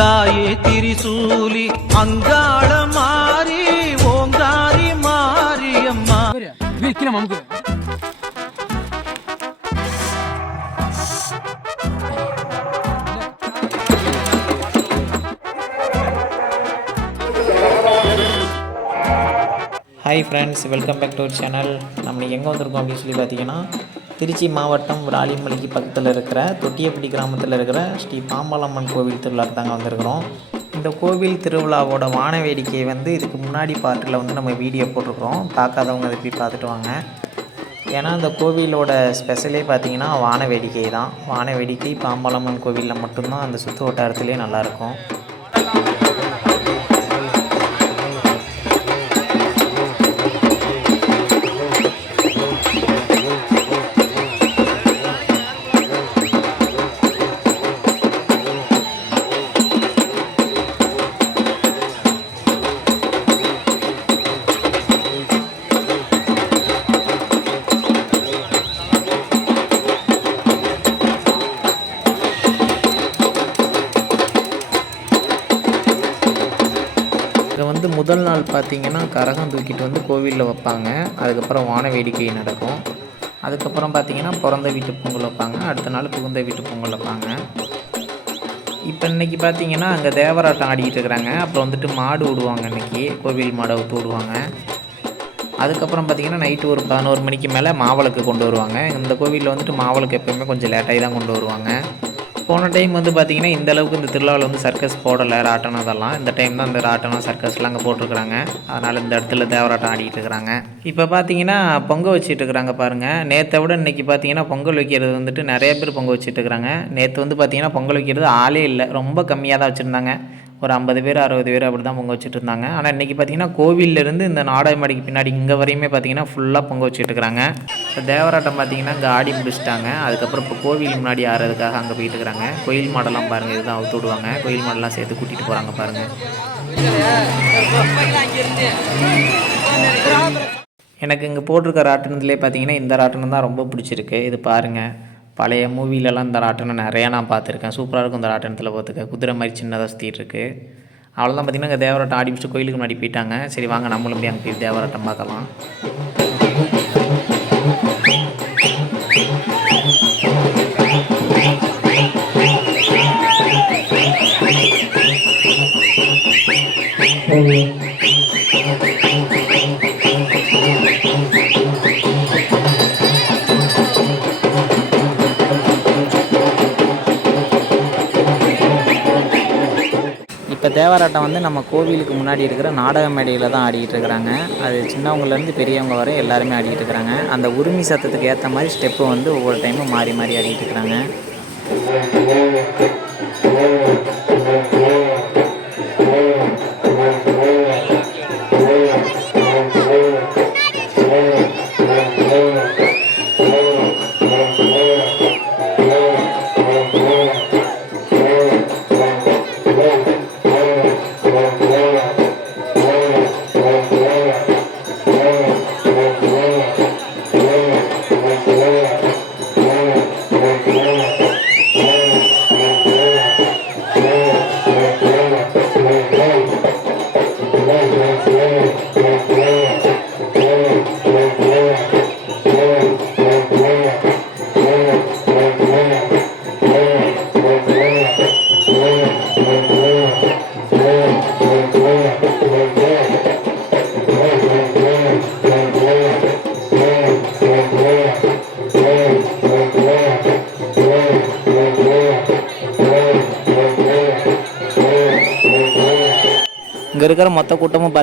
தாயே திரிசூலி அங்காள மாறி ஓங்காரி மாரியம்மா விற்கிறோம் நமக்கு hi friends welcome back to our channel நம்ம எங்கே வந்திருக்கோம் அப்படின்னு சொல்லி பார்த்தீங்கன்னா திருச்சி மாவட்டம் ராலிமலைக்கு பக்கத்தில் இருக்கிற தொட்டியப்படி கிராமத்தில் இருக்கிற ஸ்ரீ பாம்பாளம்மன் கோவில் திருவிழாக்கு தாங்க வந்திருக்கிறோம். இந்த கோவில் திருவிழாவோட வான வேடிக்கையை வந்து இதுக்கு முன்னாடி பாட்டில் வந்து நம்ம வீடியோ போட்டிருக்கிறோம். பார்க்காதவங்க அதை போய் பார்த்துட்டு வாங்க. ஏன்னா அந்த கோவிலோட ஸ்பெஷலே பார்த்தீங்கன்னா வான வேடிக்கை தான். வான வேடிக்கை பாம்பாளம்மன் கோவிலில் மட்டும்தான் அந்த சுற்று வட்டாரத்திலே நல்லாயிருக்கும் இதை வந்து முதல் நாள் பார்த்தீங்கன்னா கரகம் தூக்கிட்டு வந்து கோவிலில் வைப்பாங்க. அதுக்கப்புறம் வான வேடிக்கை நடக்கும். அதுக்கப்புறம் பார்த்தீங்கன்னா பிறந்த வீட்டு பொங்கல் வைப்பாங்க. அடுத்த நாள் புகுந்த வீட்டு பொங்கல் வைப்பாங்க. இப்போ இன்னைக்கு பார்த்தீங்கன்னா அங்கே தேவராட்டம் ஆடிக்கிட்டு இருக்கிறாங்க. அப்புறம் வந்துட்டு மாடு விடுவாங்க இன்றைக்கி கோவில் மாடை விட்டு விடுவாங்க. அதுக்கப்புறம் பார்த்தீங்கன்னா நைட்டு ஒரு பதினோரு மணிக்கு மேலே மாவிளக்கு கொண்டு வருவாங்க. இந்த கோவிலில் வந்துட்டு மாவளுக்கு எப்போயுமே கொஞ்சம் லேட்டாகி தான் கொண்டு வருவாங்க. போன டைம் வந்து பார்த்தீங்கன்னா இந்த அளவுக்கு இந்த திருவிழாவில் வந்து சர்க்கஸ் போடலை ராட்டனம் அதெல்லாம். இந்த டைம் தான் இந்த ராட்டனம் சர்க்கஸ்லாம் அங்கே போட்டிருக்கிறாங்க. அதனால் இந்த இடத்துல தேவராட்டம் ஆடிட்டு இருக்கிறாங்க. இப்போ பார்த்தீங்கன்னா பொங்கல் வச்சுட்டு இருக்கிறாங்க பாருங்கள் நேற்றை விட இன்னைக்கு பார்த்தீங்கன்னா பொங்கல் வைக்கிறது வந்துட்டு நிறைய பேர் பொங்கல் வச்சுட்டு இருக்கிறாங்க. நேற்று வந்து பார்த்தீங்கன்னா பொங்கல் வைக்கிறது ஆளே இல்லை. ரொம்ப கம்மியாக தான் வச்சுருந்தாங்க. ஒரு ஐம்பது பேர் அறுபது பேர் அப்படி தான் பொங்க வச்சுட்டு இருந்தாங்க. ஆனால் இன்றைக்கி பார்த்தீங்கன்னா கோவில்லேருந்து இந்த நாடக பின்னாடி இங்கே வரையுமே பார்த்தீங்கன்னா ஃபுல்லாக பொங்க வச்சுட்டு இருக்கிறாங்க. இப்போ தேவராட்டம் பார்த்தீங்கன்னா இங்கே ஆடி முடிச்சிட்டாங்க. அதுக்கப்புறம் இப்போ கோவில் முன்னாடி ஆறதுக்காக அங்கே போயிட்டு இருக்கிறாங்க. கோயில் மாடெல்லாம் பாருங்கள் இதுதான் அவுத்து விடுவாங்க. கோயில் மாடெல்லாம் சேர்த்து கூட்டிகிட்டு போகிறாங்க பாருங்கள் எனக்கு இங்கே போட்டிருக்க ராட்டினத்துலேயே பார்த்தீங்கன்னா இந்த ராட்டினம் தான் ரொம்ப பிடிச்சிருக்கு. இது பாருங்கள் பழைய மூவிலலாம் இந்த ராட்டனை நிறையா நான் பார்த்துருக்கேன். சூப்பராக இருக்கும் இந்த ராட்டனத்தில் பார்த்துக்க. குதிரை மாதிரி சின்னதாக சுற்றிட்டு இருக்குது அவ்வளோதான் பார்த்தீங்கன்னா இங்கே தேவராட்டம் ஆடி முடிச்சுட்டு கோயிலுக்கு முன்னாடி போயிட்டாங்க. சரி வாங்க நம்மளும் போய் அங்கே போய் தேவராட்டம் பார்க்கலாம். இப்போ தேவராட்டம் வந்து நம்ம கோவிலுக்கு முன்னாடி இருக்கிற நாடக மேடையில் தான் ஆடிக்கிட்டு இருக்கிறாங்க. அது சின்னவங்கலேருந்து பெரியவங்க வரை எல்லாருமே ஆடிக்கிட்டு இருக்கிறாங்க. அந்த உரிமை சத்தத்துக்கு ஏற்ற மாதிரி ஸ்டெப்பு வந்து ஒவ்வொரு டைமும் மாறி மாறி ஆடிக்கிட்டு இருக்கிறாங்க.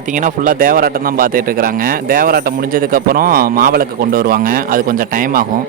பார்த்தீங்கன்னா ஃபுல்லாக தேவராட்டம் தான் பார்த்துட்டு இருக்கிறாங்க தேவராட்டம் முடிஞ்சதுக்கப்புறம் மாவிளக்கு கொண்டு வருவாங்க. அது கொஞ்சம் டைம் ஆகும்.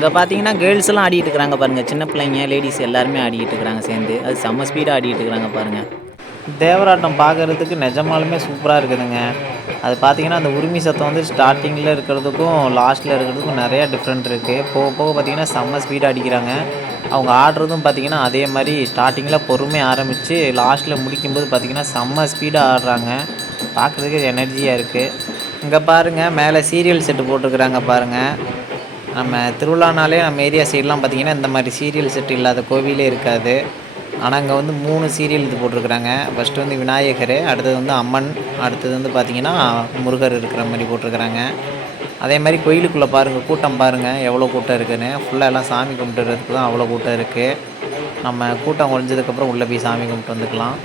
இங்கே பார்த்தீங்கன்னா கேர்ள்ஸ் எல்லாம் ஆடிட்டு இருக்கிறாங்க பாருங்கள் சின்ன பிள்ளைங்க லேடிஸ் எல்லாருமே ஆடிட்டு இருக்கிறாங்க சேர்ந்து. அது செம்ம ஸ்பீடாக ஆடிட்டு இருக்கிறாங்க பாருங்கள் தேவராட்டம் பார்க்கறதுக்கு நிஜமாலுமே சூப்பராக இருக்குதுங்க. அது பார்த்தீங்கன்னா அந்த உரிமை சத்தம் வந்து ஸ்டார்டிங்கில் இருக்கிறதுக்கும் லாஸ்ட்டில் இருக்கிறதுக்கும் நிறையா டிஃப்ரெண்ட் இருக்குது போக போக பார்த்தீங்கன்னா செம்ம ஸ்பீடாக அடிக்கிறாங்க. அவங்க ஆடுறதும் பார்த்தீங்கன்னா அதே மாதிரி ஸ்டார்டிங்கில் பொறுமையாக ஆரம்பித்து லாஸ்ட்டில் முடிக்கும்போது பார்த்தீங்கன்னா செம்ம ஸ்பீடாக ஆடுறாங்க. பார்க்குறதுக்கு எனர்ஜியாக இருக்குது இங்கே பாருங்கள் மேலே சீரியல் செட்டு போட்டிருக்கிறாங்க பாருங்கள் நம்ம திருவிழானாலே நம்ம ஏரியா சைட்லாம் பார்த்தீங்கன்னா இந்த மாதிரி சீரியல் செட் இல்லாத கோவிலே இருக்காது. ஆனால் அங்கே வந்து மூணு சீரியல் இது போட்டிருக்கிறாங்க. ஃபஸ்ட்டு வந்து விநாயகர் அடுத்தது வந்து அம்மன் அடுத்தது வந்து பார்த்திங்கன்னா முருகர் இருக்கிற மாதிரி போட்டிருக்கிறாங்க. அதே மாதிரி கோயிலுக்குள்ளே பாருங்கள் கூட்டம் பாருங்கள் எவ்வளோ கூட்டம் இருக்குதுன்னு ஃபுல்லாக எல்லாம் சாமி கும்பிட்டுறதுக்கு தான் அவ்வளோ கூட்டம் இருக்குது நம்ம கூட்டம் குறைஞ்சதுக்கப்புறம் உள்ளே போய் சாமி கும்பிட்டு வந்துக்கலாம்.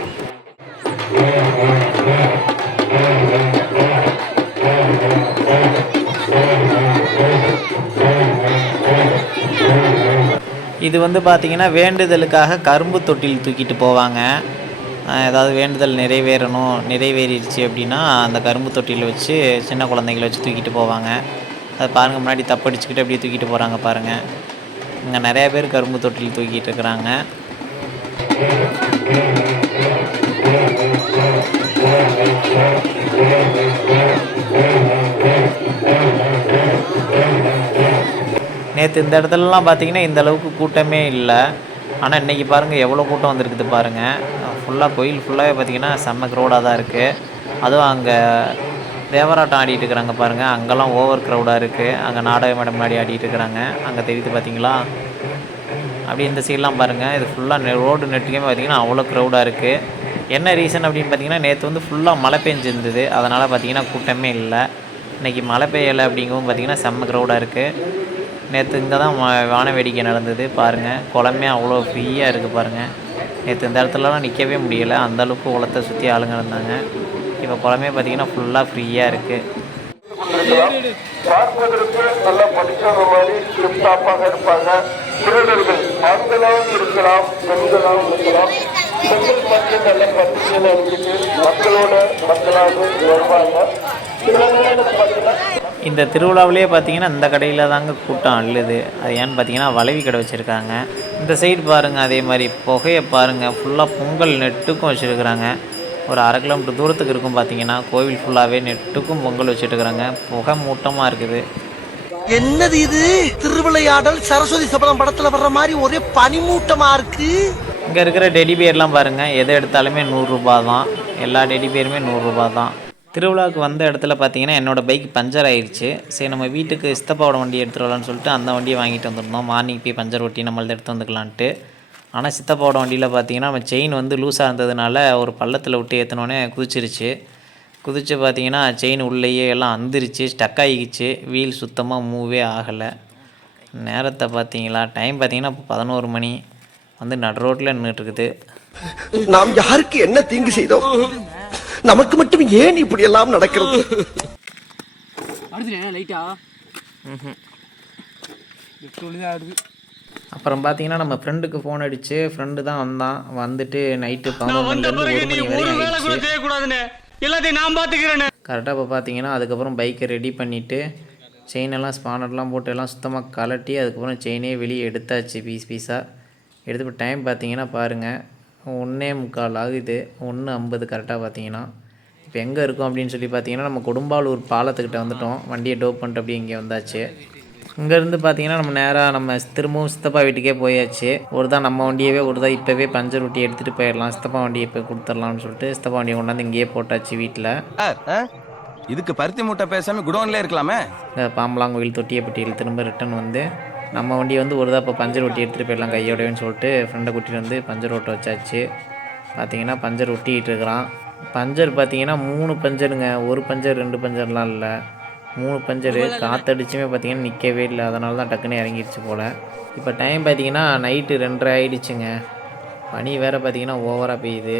இது வந்து பார்த்திங்கன்னா வேண்டுதலுக்காக கரும்பு தொட்டில் தூக்கிட்டு போவாங்க. ஏதாவது வேண்டுதல் நிறைவேறணும் நிறைவேறிடுச்சு அப்படின்னா அந்த கரும்பு தொட்டியில் வச்சு சின்ன குழந்தைங்கள வச்சு தூக்கிட்டு போவாங்க. அதை பாருங்கள் முன்னாடி தப்படிச்சுக்கிட்டு அப்படியே தூக்கிட்டு போகிறாங்க பாருங்கள் இங்கே நிறையா பேர் கரும்பு தொட்டில் தூக்கிட்டு இருக்கிறாங்க. நேற்று இந்த இடத்துலலாம் பார்த்தீங்கன்னா இந்த அளவுக்கு கூட்டமே இல்லை. ஆனால் இன்றைக்கி பாருங்கள் எவ்வளோ கூட்டம் வந்திருக்குது பாருங்கள் ஃபுல்லாக கோயில் ஃபுல்லாகவே பார்த்தீங்கன்னா செம்ம க்ரௌடாக தான் இருக்குது அதுவும் அங்கே தேவராட்டம் ஆடிட்டு இருக்கிறாங்க பாருங்கள் அங்கெல்லாம் ஓவர் க்ரௌடாக இருக்குது அங்கே நாடக மேடம் முன்னாடி ஆடிட்டு இருக்கிறாங்க. அங்கே தெரியுது பார்த்தீங்களா? அப்படி இந்த சைட்லாம் பாருங்கள் இது ஃபுல்லாக ரோடு நெட்டுக்குமே பார்த்திங்கன்னா அவ்வளோ க்ரௌடாக இருக்குது என்ன ரீசன் அப்படின்னு பார்த்தீங்கன்னா நேற்று வந்து ஃபுல்லாக மழை பெஞ்சிருந்தது. அதனால் பார்த்தீங்கன்னா கூட்டமே இல்லை. இன்றைக்கி மழை பெய்யலை அப்படிங்கவும் பார்த்தீங்கன்னா செம்ம க்ரௌடாக இருக்குது நேற்று இங்கே தான் வான வேடிக்கை நடந்தது பாருங்கள் குளமே அவ்வளோ ஃப்ரீயாக இருக்குது பாருங்கள் நேற்று இந்த இடத்துலலாம் நிற்கவே முடியலை. அந்தளவுக்கு குளத்தை சுற்றி ஆளுங்க இருந்தாங்க. இப்போ குளமே பார்த்தீங்கன்னா ஃபுல்லாக ஃப்ரீயாக இருக்குது பார்ப்பதற்கு நல்லா படிச்சவங்க மாதிரி டிப்டாப்பாக இருப்பாங்க திருடர்கள் ஆண்களாகவும் இருக்கலாம் பெண்களாகவும் இருக்கலாம். பெண்கள் மட்டும் நல்ல இருந்துட்டு மக்களோட மக்களாக வருவாங்க. பார்த்தீங்கன்னா இந்த திருவிழாவிலே பார்த்தீங்கன்னா இந்த கடையில் தாங்க கூட்டம் அள்ளுது. அது ஏன்னு பார்த்தீங்கன்னா வளைவி கடை வச்சுருக்காங்க. இந்த சைடு பாருங்கள் அதே மாதிரி புகையை பாருங்கள் ஃபுல்லாக பொங்கல் நெட்டுக்கும் வச்சுருக்குறாங்க. ஒரு அரை கிலோமீட்டர் தூரத்துக்கு இருக்கும் பார்த்தீங்கன்னா கோவில் ஃபுல்லாகவே நெட்டுக்கும் பொங்கல் வச்சுட்டுருக்குறாங்க புகை மூட்டமாக இருக்குது. என்னது இது? திருவிளையாடல் சரஸ்வதி சபதம் படத்துல வர்ற மாதிரி ஒரே பனிமூட்டமா இருக்கு. இங்கே இருக்கிற டெடி பேர்லாம் பாருங்கள் எதை எடுத்தாலுமே நூறுரூபா தான். எல்லா டெடி பேருமே நூறுரூபா தான். திருவிழாவுக்கு வந்த இடத்துல பார்த்தீங்கன்னா என்னோடய பைக் பஞ்சர் ஆயிடுச்சு. சரி நம்ம வீட்டுக்கு சித்தப்பாவோட வண்டி எடுத்துகிட்டு வரலான்னு சொல்லிட்டு அந்த வண்டியை வாங்கிட்டு வந்திருந்தோம். மார்னிங் போய் பஞ்சர் ஒட்டி நம்மளது எடுத்து வந்துக்கலான்ட்டு. ஆனால் சித்தப்பாவோட வண்டியில் பார்த்தீங்கன்னா நம்ம செயின் வந்து லூஸாக இருந்ததுனால ஒரு பள்ளத்தில் விட்டு ஏற்றினோடனே குதிச்சிருச்சு. குதிச்சு பார்த்தீங்கன்னா செயின் உள்ளேயே எல்லாம் அந்திருச்சு ஸ்டக் ஆகிக்கிச்சு. வீல் சுத்தமாக மூவே ஆகலை. நேரத்தை பார்த்தீங்களா? டைம் பார்த்தீங்கன்னா பதினோரு மணி. வந்து நடு ரோட்டில் நின்றுட்டுருக்குது நாம் யாருக்கு என்ன தீங்கு செய்தோம்? நமக்கு மட்டும் ஏன் இப்படி எல்லாம் நடக்கிறது லைட்டா அப்புறம் பார்த்தீங்கன்னா நம்ம ஃப்ரெண்டுக்கு ஃபோன் அடிச்சு ஃப்ரெண்டு தான் வந்தான். வந்துட்டு நைட்டு பதினொரு மணிலேருந்து ஒரு மணி வரையும் ஆயிடுச்சு. எல்லாத்தையும் நான் பாத்துக்கிறேன்னு. கரெக்டாக இப்போ பார்த்தீங்கன்னா அதுக்கப்புறம் பைக்கை ரெடி பண்ணிவிட்டு செயினெல்லாம் ஸ்பானர்லாம் போட்டு எல்லாம் சுத்தமாக கலட்டி அதுக்கப்புறம் செயினே வெளியே எடுத்தாச்சு பீஸ் பீஸாக எடுத்து இப்போ டைம் பார்த்தீங்கன்னா பாருங்கள் ஒன்றே முக்கால் ஆகுது. ஒன்று ஐம்பது கரெக்டாக பார்த்தீங்கன்னா. இப்போ எங்கே இருக்கோம் அப்படின்னு சொல்லி பார்த்தீங்கன்னா நம்ம கொடும்பாலூர் பாலத்துக்கிட்ட வந்துட்டோம். வண்டியை டோப் பண்ணிட்டு அப்படியே இங்கே வந்தாச்சு. இங்கேருந்து பார்த்தீங்கன்னா நம்ம நேராக நம்ம திரும்பவும் சித்தப்பா வீட்டுக்கே போயாச்சு. ஒரு தான் நம்ம வண்டியவே ஒரு தான் இப்போவே பஞ்சர் ஒட்டி எடுத்துகிட்டு போயிடலாம். சித்தப்பா வண்டியை இப்போ கொடுத்துடலாம்னு சொல்லிட்டு சித்தப்பா வண்டியை கொண்டாந்து இங்கேயே போட்டாச்சு வீட்டில். இதுக்கு பருத்தி மூட்டை பேசாம குடோன்ல இருக்கலாமே. பாம்பலாங்கோயில் தொட்டியப்பட்டியில் திரும்ப ரிட்டன் வந்து நம்ம வண்டியை வந்து ஒரு தான் இப்போ பஞ்சர் ஒட்டி எடுத்துகிட்டு போயிடலாம் கையோடவேன்னு சொல்லிட்டு. ஃப்ரெண்டை கூட்டிகிட்டு வந்து பஞ்சர் ஓட்ட வச்சாச்சு. பார்த்தீங்கன்னா பஞ்சர் ஒட்டிகிட்டு இருக்கிறான். பஞ்சர் பார்த்தீங்கன்னா மூணு பஞ்சருங்க. ஒரு பஞ்சர் ரெண்டு பஞ்சர்லாம் இல்லை. மூணு பஞ்சரு காற்றடிச்சுமே பார்த்தீங்கன்னா நிற்கவே இல்லை. அதனால தான் டக்குன்னு இறங்கிடுச்சு போல். இப்போ டைம் பார்த்தீங்கன்னா நைட்டு ரெண்டரை ஆயிடுச்சுங்க. பனி வேறு பார்த்தீங்கன்னா ஓவராக பெய்யுது.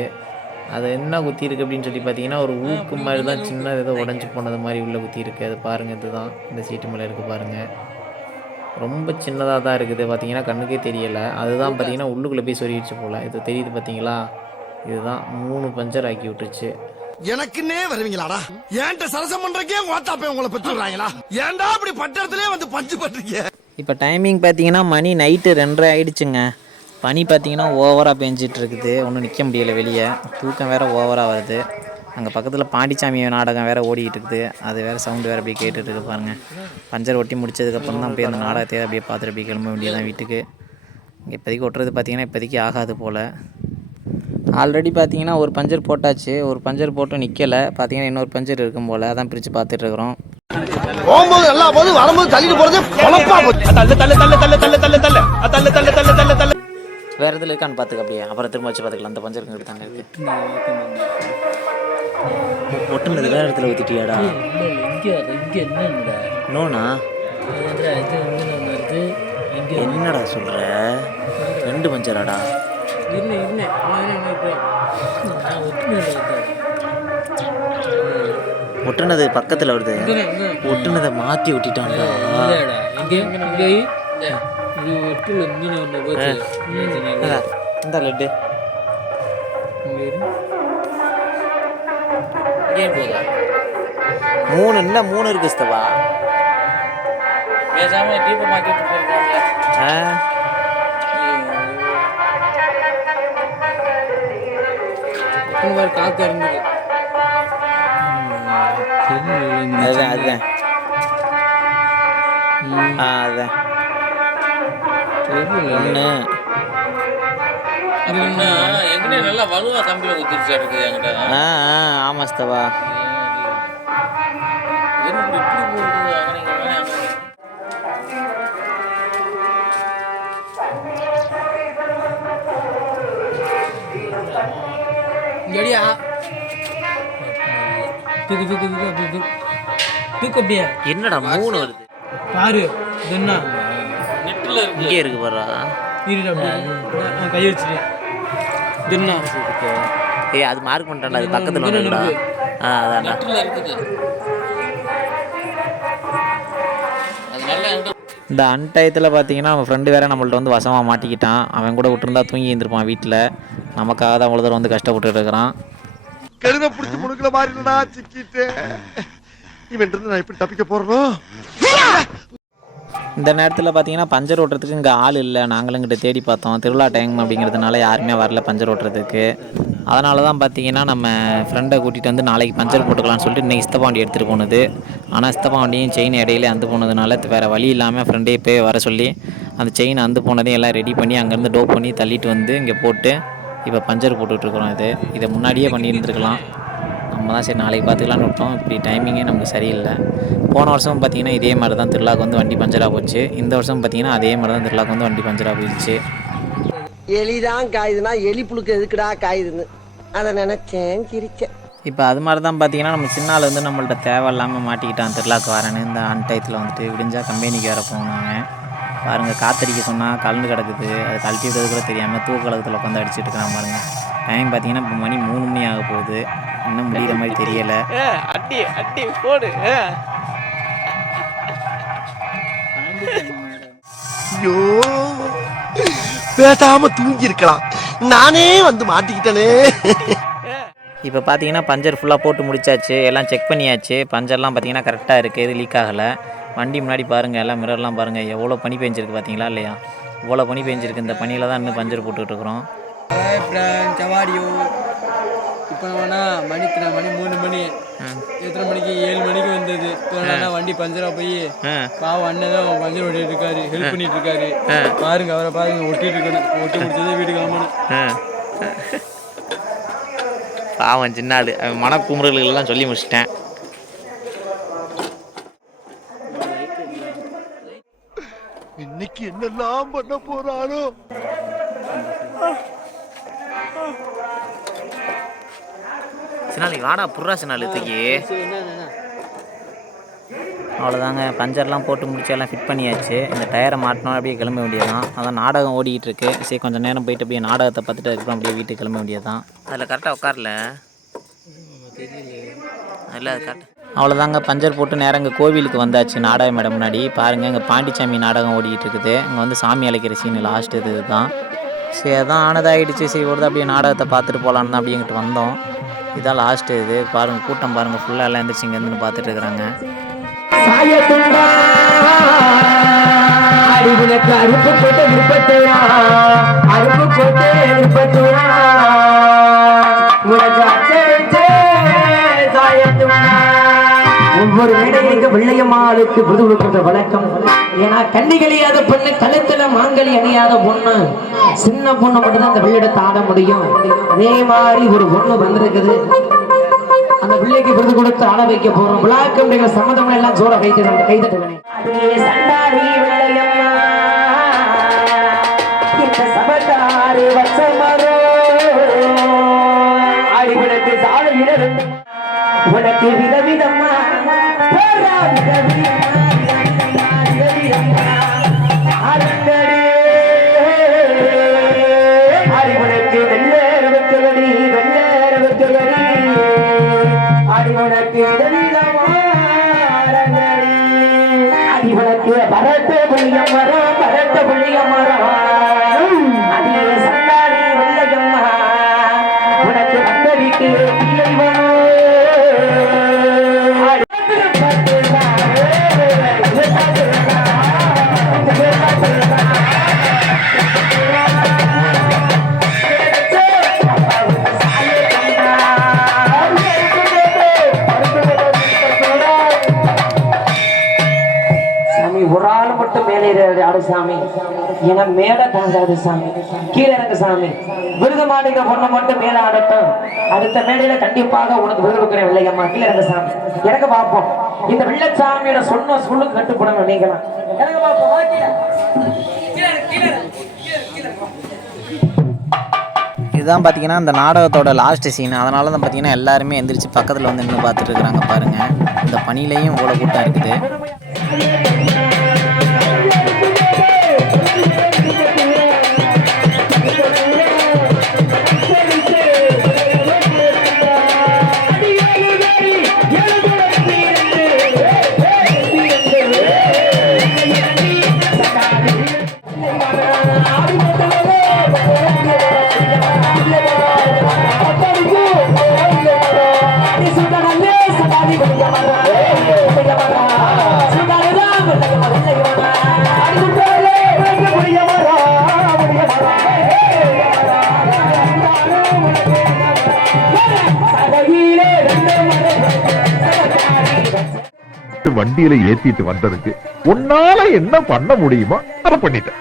அது என்ன குத்தி இருக்கு அப்படின்னு சொல்லி பார்த்தீங்கன்னா ஒரு ஊக்கு மாதிரி தான் சின்ன ஏதோ உடஞ்சி போனது மாதிரி உள்ள குத்தி இருக்கு. அது பாருங்கள் இதுதான். இந்த சீட்டு மேலே இருக்குது பாருங்கள் ரொம்ப சின்னதாக தான் இருக்குது. பார்த்தீங்கன்னா கண்ணுக்கே தெரியலை. அதுதான் பார்த்தீங்கன்னா உள்ளுக்குள்ளே போய் சொருகிடுச்சு போல். இது தெரியுது பார்த்தீங்களா இதுதான் மூணு பஞ்சர் ஆக்கி விட்டுருச்சு. எனக்குன்னே வருவீங்களாடா? ஏன்ட்ட சரசம் பண்றக்கே ஓட்டாப்பே உங்களை பெற்றுறாங்களா ஏன்டா அப்படி பட்டத்திலே வந்து பஞ்சு பண்றீங்க? இப்போ டைமிங் பார்த்தீங்கன்னா மணி நைட்டு ரெண்டரை ஆயிடுச்சுங்க. பனி பார்த்தீங்கன்னா ஓவராக பெஞ்சிட்டு இருக்குது. ஒன்றும் நிற்க முடியல வெளியே. தூக்கம் வேறு ஓவராக வருது. அங்கே பக்கத்தில் பாண்டிச்சாமி நாடகம் வேறு ஓடிக்கிட்டு இருக்குது அது வேறு சவுண்டு வேறு அப்படியே கேட்டுட்டு இருக்கு பாருங்கள் பஞ்சர் ஒட்டி முடிச்சதுக்கப்புறம் தான் போய் அந்த நாடகத்தை அப்படியே பார்த்துட்டு அப்படியே கிளம்ப வேண்டியதான் வீட்டுக்கு. இங்கே இப்போதைக்கு ஒட்டுறது பார்த்தீங்கன்னா இப்போதைக்கு ஆகாது போல். ஆல்ரெடி பார்த்தீங்கன்னா ஒரு பஞ்சர் போட்டாச்சு. ஒரு பஞ்சர் போட்டு நிற்கலை பார்த்தீங்கன்னா இன்னொரு பஞ்சர் இருக்கும் போல். அதான் பிரித்து பார்த்துட்டு இருக்கிறோம். போகும்போது நல்லா போது வரும்போது தள்ளிட்டு போறது பொழப்பா போச்சு. வேறு எதில் இருக்கான்னு பார்த்துக்க அப்படியே. அப்புறம் திரும்ப வச்சு பார்த்துக்கலாம். அந்த பஞ்சர் இங்கிட்டு தானே இருக்கு. ஒட்டுனது வேறு இடத்துல ஊற்றிட்டியாடா இங்கே இங்கே என்னடா நோனா இது வந்து ஒன்று இருக்கு? இங்கே என்னடா சொல்கிற ரெண்டு பஞ்சராடா? இல்லை இல்லை ஒட்டுனது ஒட்டுனது பக்கத்தில் வருது. ஒட்டுனதை மாற்றி ஒட்டிட்டான்டா இல்லைடா இங்கே இங்கே போதா? மூணு இன்னும் மூணு இருக்கு சித்தவா பேசாமல் டீப்பை மாற்றிட்டு போயிருக்காங்க ஆ. காற்று இருந்தது அதுதான் அதுதான் ஆ அதுதான் ஒன்று எங்கிட்ட நல்லா வலுவா கம்பியில் குத்திருச்சா இருக்குது என்கிட்ட. ஆ ஆ ஆமாம் அங்கே இங்கடியா? தூக்கு தூக்கு தூக்கு அப்படி தூக்கு. தூக்கு அப்படியே. என்னடா மூணு வருது? பாரு இது என்ன? நெட்டில் இருக்கு. இங்கே இருக்கு பாரா இரு அப்படியே. கை வச்சுட்டு இது என்ன ஏய் அது மார்க் பண்ணிட்டான்டா அது பக்கத்தில் வந்துடா ஆ அதான்டா. இந்த அன்டயத்தில் பார்த்தீங்கன்னா அவன் ஃப்ரெண்டு வேற நம்மள்ட்ட வந்து வசமாக மாட்டிக்கிட்டான். அவன் கூட விட்டுருந்தா தூங்கி இருந்திருப்பான் வீட்டில் நமக்காக தான் அவ்வளோ தூரம் வந்து கஷ்டப்பட்டு இருக்கிறான். கழுத பிடிச்சி முடுக்கல மாறினடா சிக்கிட்டு. இவன் நான் எப்படி தப்பிக்க போறனோ? இந்த நேரத்தில் பார்த்தீங்கன்னா பஞ்சர் ஓட்டுறதுக்கு இங்கே ஆள் இல்லை. நாங்களும் இங்கிட்ட தேடி பார்த்தோம். திருவிழா டைம் அப்படிங்கிறதுனால யாருமே வரல பஞ்சர் ஓட்டுறதுக்கு. அதனால தான் பார்த்தீங்கன்னா நம்ம ஃப்ரெண்டை கூட்டிகிட்டு வந்து நாளைக்கு பஞ்சர் போட்டுக்கலாம்னு சொல்லிட்டு இன்னைக்கு சித்தப்பா வண்டி எடுத்துகிட்டு போனது. ஆனால் சித்தப்பா வண்டியும் செயின் இடையிலே அந்து போனதுனால வேறு வழி இல்லாமல் ஃப்ரெண்டே போய் வர சொல்லி அந்த செயின் அந்து போனதையும் எல்லாம் ரெடி பண்ணி அங்கேருந்து டோப் பண்ணி தள்ளிட்டு வந்து இங்கே போட்டு இப்போ பஞ்சர் போட்டுட்ருக்குறோம் இது. இதை முன்னாடியே பண்ணியிருந்துருக்கலாம். நம்ம தான் சரி நாளைக்கு பார்த்துக்கலான்னு விட்டோம். இப்படி டைமிங்கே நமக்கு சரியில்லை. போன வருஷம் பார்த்தீங்கன்னா இதே மாதிரி தான் திருவிழாக்கு வந்து வண்டி பஞ்சராக போச்சு. இந்த வருஷம் பார்த்தீங்கன்னா அதே மாதிரி தான் திருவிழாக்கு வந்து வண்டி பஞ்சராக போயிடுச்சு. எலிதான் காயுதுன்னா எலி புழுக்கு எதுக்குடா காயுதுன்னு. அதை நினைச்சேன் சிரிச்சேன். இப்போ அது மாதிரி தான் பார்த்தீங்கன்னா நம்ம சின்னால் வந்து நம்மள்ட்ட தேவையில்லாமல் மாட்டிக்கிட்டான் திருவிழாக்கு வரேன்னு இந்த அன் டயத்தில் வந்துட்டு விடிஞ்சா கம்பெனிக்கு வேறு போனாங்க. பாருங்கள் காத்தடிக்க சொன்னால் கலந்து கிடக்குது. அது கழட்டி விடுறது கூட தெரியாமல் தூக்க கலகத்தில் உட்காந்து அடிச்சுட்டு இருக்கிறான் பாருங்க. டைம் பார்த்தீங்கன்னா இப்போ மணி மூணு மணி ஆக போகுது. இன்னும் முடிகிற மாதிரி தெரியலை. அட்டி அட்டி போடு ஐயோ. பேசாம தூங்கி இருக்கலாம் நானே வந்து மாட்டிக்கிட்டனே. இப்போ பார்த்தீங்கன்னா பஞ்சர் ஃபுல்லாக போட்டு முடிச்சாச்சு. எல்லாம் செக் பண்ணியாச்சு. பஞ்சர்லாம் பார்த்தீங்கன்னா கரெக்டாக இருக்குது எது லீக் ஆகலை. வண்டி முன்னாடி பாருங்கள் எல்லாம் மிரர்லாம் பாருங்கள் எவ்வளோ பனி பெஞ்சிருக்கு பார்த்தீங்களா இல்லையா? இவ்வளோ பனி பெஞ்சிருக்கு. இந்த பனியில் தான் இன்னும் பஞ்சர் போட்டுக்கிட்டு இருக்கிறோம். ஜவாடியோ இப்போ வேணா மணி இத்தனை மணி மூணு மணி. எத்தனை மணிக்கு? ஏழு மணிக்கு வந்தது. இப்போ வேணா வண்டி பஞ்சரா போய் பாவம் அண்ணன் தான் பஞ்சர் ஓட்டிட்டு இருக்காரு ஹெல்ப் பண்ணிட்டு இருக்காரு பாருங்க அவரை பாருங்க ஒட்டிட்டு இருக்கணும். ஒட்டி முடிச்சதே வீட்டுக்கு கிளம்பணும். பாவம் சின்ன ஆள் அவன் மனக்குமுறல்கள்லாம் சொல்லி முடிச்சிட்டேன். இன்னைக்கு என்னெல்லாம் பண்ண போறானோ? சினாலி. வாடா புர்ரா சினாலு தூக்கி. அவ்வளோதாங்க பஞ்சர்லாம் போட்டு முடிச்சு எல்லாம் ஃபிட் பண்ணியாச்சு. இந்த டயரை மாட்டினோம் அப்படியே கிளம்ப வேண்டியதான் அதான் நாடகம் ஓடிக்கிட்டு இருக்கு. சரி கொஞ்சம் நேரம் போயிட்டு அப்படியே நாடகத்தை பார்த்துட்டு அதுக்கப்புறம் அப்படியே வீட்டுக்கு கிளம்ப வேண்டியதான் அதில் கரெக்டாக உட்காரல. இல்லை அது கரெக்டாக அவ்வளோதாங்க பஞ்சர் போட்டு நேரம் இங்கே கோவிலுக்கு வந்தாச்சு நாடக மேடம் முன்னாடி. பாருங்கள் இங்கே பாண்டிச்சாமி நாடகம் ஓடிக்கிட்டு இருக்குது. இங்கே வந்து சாமி அழைக்கிற சீன் லாஸ்ட் இது இதுதான். சரி அதான் ஆனதாகிடுச்சு சரி ஒரு அப்படியே நாடகத்தை பார்த்துட்டு போகலான்னு தான் அப்படியே இங்கிட்டு வந்தோம். இதான் லாஸ்ட்டு இது. பாருங்கள் கூட்டம் பாருங்கள் ஃபுல்லாக எல்லாம் எந்திரிச்சு இங்கே இருந்து பார்த்துட்டு இருக்கிறாங்க. அடிவுனக்கு அருப்பு போட்டு விருப்பத்தையா? அருப்பு போட்டு விருப்பத்தையா? உனக்கு அச்சரிச்சே சாயத்துமா ஒவ்வொரு மேடையிலுங்க வெள்ளையம்மாளுக்கு விருது கொடுக்கிற வழக்கம் ஏன்னா கண்ணி கழியாத பொண்ணு கழுத்துல மாங்கல் அணியாத பொண்ணு. சின்ன பொண்ணு மட்டும்தான் அந்த வெள்ளிடத்தை ஆட முடியும். அதே மாதிரி ஒரு பொண்ணு வந்திருக்குது. அந்த பிள்ளைக்கு விருது கொடுத்து ஆள வைக்க போறோம். விழாக்கு கம்பிகள் சம்மதம் எல்லாம் ஜோர கைத்து கைதட்டுவேன். மேடை சாமி. கீழே இறங்கு சாமி. விருது மாடுகிற பொண்ணை மட்டும் மேல ஆடட்டும் அடுத்த மேடையில கண்டிப்பாக உனக்கு விருது கொடுக்குறேன் இல்லையம்மா கீழே சாமி. இறங்க பார்ப்போம். இந்த வெள்ளச்சாமியோட சொன்ன சொல்லு கட்டுப்படணும் நீங்களாம். இறங்க பார்ப்போம். இதுதான் பார்த்தீங்கன்னா அந்த நாடகத்தோட லாஸ்ட் சீன் அதனால தான் பார்த்தீங்கன்னா எல்லாருமே எந்திரிச்சு பக்கத்தில் வந்து நின்று பார்த்துட்டு இருக்கிறாங்க பாருங்கள் இந்த பணியிலையும் இவ்வளோ கூட்டம் இருக்குது. வண்டியில ஏத்திட்டு வந்ததுக்கு உன்னால என்ன பண்ண முடியுமோ அதை பண்ணிட்டேன்.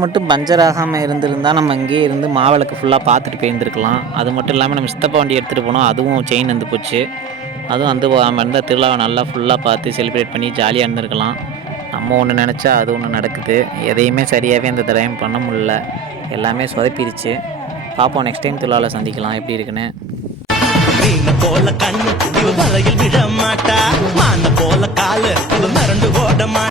நம்ம மட்டும் பஞ்சர் ஆகாமல் இருந்திருந்தால் நம்ம இங்கேயே இருந்து மாவிளக்கு ஃபுல்லாக பார்த்துட்டு போயிருந்துருக்கலாம் அது மட்டும் இல்லாமல் நம்ம சித்தப்பா வண்டி எடுத்துகிட்டு போனோம். அதுவும் செயின் வந்து போச்சு. அதுவும் வந்து போகாமல் இருந்தால் திருவிழாவை நல்லா ஃபுல்லாக பார்த்து செலிப்ரேட் பண்ணி ஜாலியாக இருந்திருக்கலாம். நம்ம ஒன்று நினச்சா அது ஒன்று நடக்குது. எதையுமே சரியாகவே அந்த தடவை பண்ண முடியல. எல்லாமே சொதப்பிடுச்சு பார்ப்போம் நெக்ஸ்ட் டைம் திருவிழாவில் சந்திக்கலாம். எப்படி இருக்குன்னு. போல கண்ணு இவ வரையில் மாட்டா. மான போல காலு மறந்து ஓட மாட்டா.